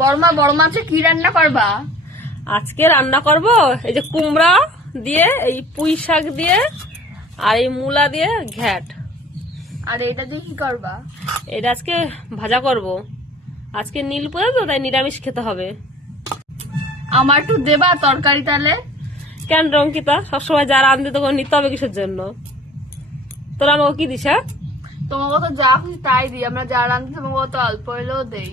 বড়মা বড় মাছে কি রান্না করবা? আজকে রান্না করব এই যে কুমড়া দিয়ে, এই পুঁই শাক দিয়ে, আর এই মূলা দিয়ে ঘ্যাট। আর এটা দিয়ে কি করবা? এটা আজকে ভাজা করব। আজকে নীল পড়ে তো, তাই নিরামিষ খেতে হবে। আমার একটু দেবা তরকারি তাহলে? কেন রঙ্কিতা, সবসময় যা রান্ধতে তখন নিতে হবে কিসের জন্য? তোরা আমাকে কি দিস? হ্যাঁ, তোমাকে তো যা খুশি তাই দিই, আমরা যা রান্ধি তোমাকে তো অল্প হলেও দেই।